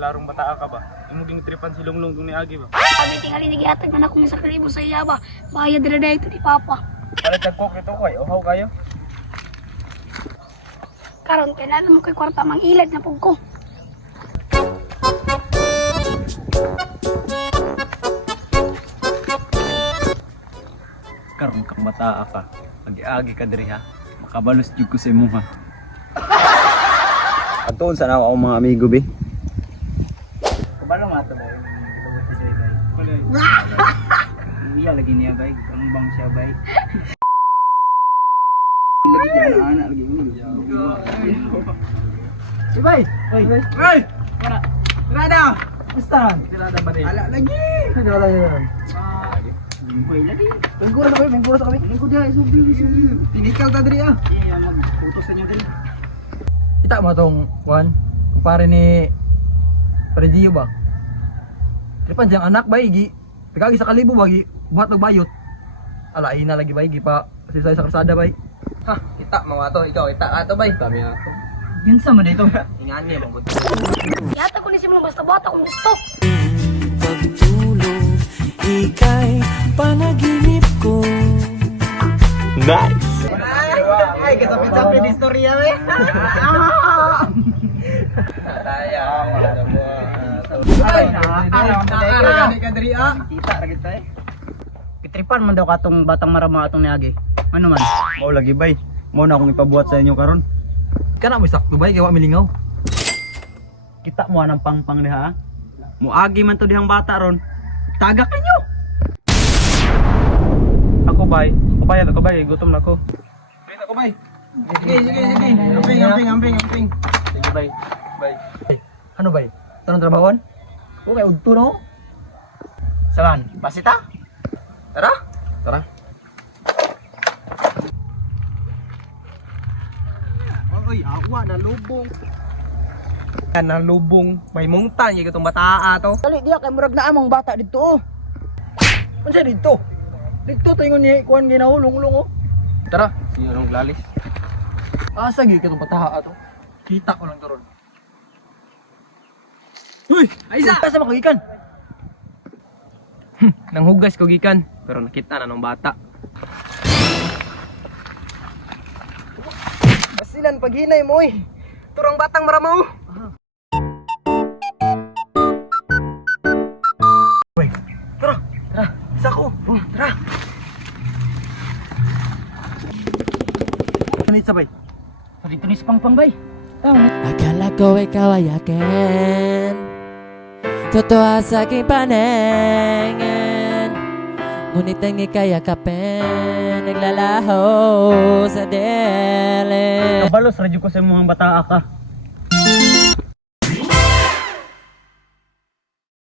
Klarong bata ka ba? Imuging tripan si Lunglong ni Agi ba? Sabi tingali nagihatag na akong sa kalibo sa iya ba. Bayad na dito ni Papa. Para tagkok ito ko uhaw kayo. Karon kailangan mo kay kwarta mangilad na pug ko. Karon kang bataa ka. Agi-agi ka diri ha. Makabalos jud ko sa imo ha. Atuon sa ako mga amigo be. Kabalo nga ito ba yung tubos si Jay bay? Iya lagi niya bay, ang bang siya bay. Lagi yan anak lagi ini. Si bay, bay. Bay. Mana? Rada. Basta. Rada ba din? Ala lagi. Kada wala yan. Bay lagi. Minggo sa kami. Minggo dia isubi. Tinikal ta diri ah. Iya mag-utos sa inyo diri. Kita mo tong Juan, kumpare ni Predio ba? Tripan diyang anak ba igi? Pagagi sa kalibo ba igi? Buhat og bayot. Alain na lagi ba igi pa sa kalsada ba? Ha, kita mga to, ikaw kita ato bay. Kami ato. Yun sa mo dito. Ingani mo gud. Yata ko ni si mga basta bata kung gusto. Pagtulog, ika'y panaginip ko. Nice. Ay, kasapit-sapit istorya eh. Taya. Ay, nakakara ka diri ah. Kita ra kita eh. Kitripan man daw katong batang marama atong niagi. Ano man? Mao lagi bay. Mao na akong ipabuhat sa inyo karon. Kana mo sakto ba kay wa milingaw? Kita mo anang pangpang diha. Muagi man to dihang bata ron. Tagak ninyo. Ako bay. Kapayat ako bay, gutom na ako. Wait ako bay. Sige. Amping. Sige bay. Bay. Ano ba? Tanong trabahon? Okay, udto no. Saan? Pasita? Tara. Tara. Oy, awa na lubong. Kana lubong, may mungtan gyud itong bataa to. Dali diya kay murag na among bata dito oh. Unsa dito? Dito tingon ni kuan ginaw lunglong oh. Tara, siyo nung lalis. Asa gyud katong bata ato? Kita ko lang karon. Uy, Aisa! Asa makagikan? Nanghugas ko gikan, pero nakita na ng bata. Basilan paghinay mo eh. Turang batang maramaw. Tara, isa ko. Tara. Kanit sabay. Dito ni Pangpang bay. Akala ko ikaw ay akin, totoo sa aking paningin. Ngunit ang ika'y yakapin, naglalaho sa dilim. Kabalos radyo ko sa imong bataa ka.